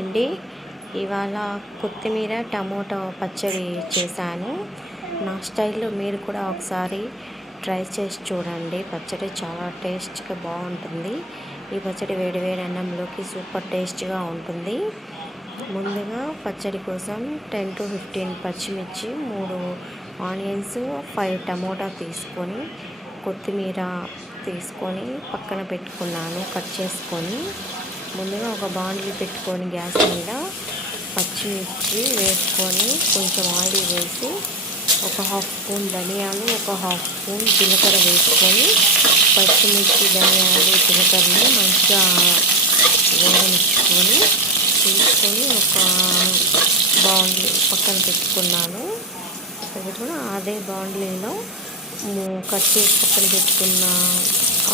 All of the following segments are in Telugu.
అండి. ఇవాళ కొత్తిమీర టమోటా పచ్చడి చేశాను. నా స్టైల్లో మీరు కూడా ఒకసారి ట్రై చేసి చూడండి. పచ్చడి చాలా టేస్ట్గా బాగుంటుంది. ఈ పచ్చడి వేడి వేడి అన్నంలోకి సూపర్ టేస్ట్గా ఉంటుంది. ముందుగా పచ్చడి కోసం టెన్ టు ఫిఫ్టీన్ పచ్చిమిర్చి మూడు ఆనియన్స్ ఫైవ్ టమోటా తీసుకొని కొత్తిమీర తీసుకొని పక్కన పెట్టుకున్నాను కట్ చేసుకొని. ముందుగా ఒక బాండ్లీ పెట్టుకొని గ్యాస్ మీద పచ్చిమిర్చి వేసుకొని కొంచెం ఆయిల్ వేసి ఒక హాఫ్ స్పూన్ ధనియాలు ఒక హాఫ్ స్పూన్ జీలకర్ర వేసుకొని పచ్చిమిర్చి ధనియాలు జీలకర్రని మంచిగా వేగనిచ్చుకొని తీసుకొని ఒక బాండ్లీ పక్కన పెట్టుకున్నాను. పెట్టుకుని అదే బాండ్లీలో కట్ చేసి పక్కన పెట్టుకున్న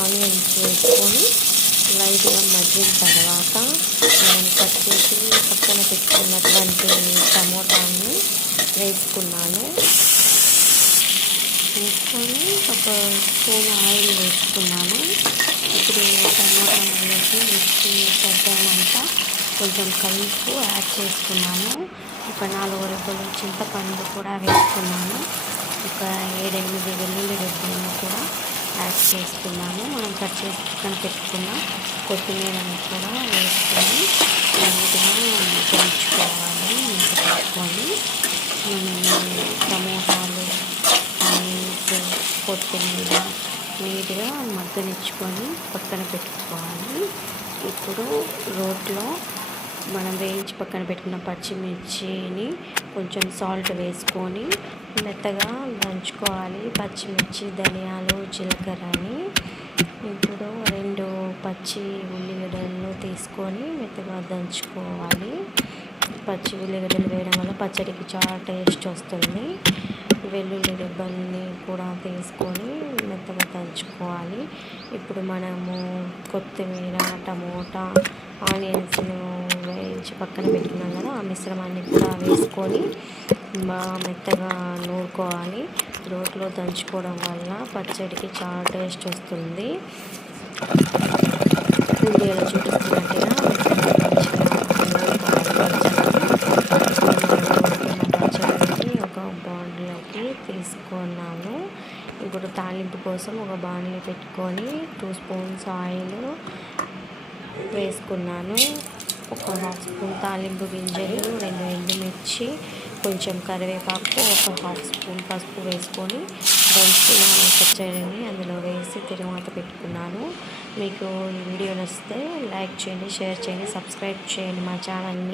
ఆనియన్స్ వేసుకొని లైట్గా మగ్గిన తర్వాత మనం కట్ చేసి పక్కన పెట్టుకున్నటువంటి టమోటాని వేసుకున్నాను. వేసుకొని ఒక స్పూన్ ఆయిల్ వేసుకున్నాను. ఇప్పుడు టమోటా వేసి మిక్సీ పెట్టామంతా కొంచెం కలుపు యాడ్ చేసుకున్నాను. ఒక నాలుగు రెబ్బలు చింతపండు కూడా వేసుకున్నాను. ఒక ఏడెనిమిది వెల్లుల్లి రెబ్బలను కూడా యాడ్ చేసుకున్నాము మనం కట్ చేసి పెట్టుకున్న. కొత్తిమీరని కూడా వేసుకొని నీట్గా పెంచుకోవాలి పెట్టుకొని టమోటాలు ఆనియన్స్ కొత్తిమీర నీట్గా మగ్గనిచ్చుకొని పక్కన పెట్టుకోవాలి. ఇప్పుడు రోట్లో మనం వేయించి పక్కన పెట్టుకున్న పచ్చిమిర్చిని కొంచెం సాల్ట్ వేసుకొని మెత్తగా దంచుకోవాలి. పచ్చిమిర్చి ధనియాలు జీలకర్రని ఇప్పుడు రెండు పచ్చి ఉల్లిగడ్డలను తీసుకొని మెత్తగా దంచుకోవాలి. పచ్చి ఉల్లిగడ్డలు వేయడం వల్ల పచ్చడికి చాలా టేస్ట్ వస్తుంది. వెల్లుల్లి రెబ్బల్ని కూడా తీసుకొని మెత్తగా దంచుకోవాలి. ఇప్పుడు మనము కొత్తిమీర టమోటా ఆనియన్స్ను వేయించి పక్కన పెట్టుకున్నాం కదా ఆ మిశ్రమాన్ని కూడా వేసుకొని బాగా మెత్తగా నూరుకోవాలి. రోట్లో దంచుకోవడం వల్ల పచ్చడికి చాలా టేస్ట్ వస్తుంది. వీడియోలో చుట్టూ పచ్చడిని ఒక బాండ్లోకి తీసుకున్నాను ఇప్పుడు తాలింపు కోసం ఒక బాండ్లీ పెట్టుకొని టూ స్పూన్స్ ఆయిల్ వేసుకున్నాను. ఒక హాఫ్ స్పూన్ తాలింపు గింజలు రెండు ఎండుమిర్చి కొంచెం కరివేపాకు ఒక హాఫ్ స్పూన్ పసుపు వేసుకొని దంచుకున్న పచ్చడిని అందులో వేసి తిరువాత పెట్టుకున్నాను. మీకు ఈ వీడియో నచ్చితే లైక్ చేయండి షేర్ చేయండి సబ్స్క్రైబ్ చేయండి మా ఛానల్ని.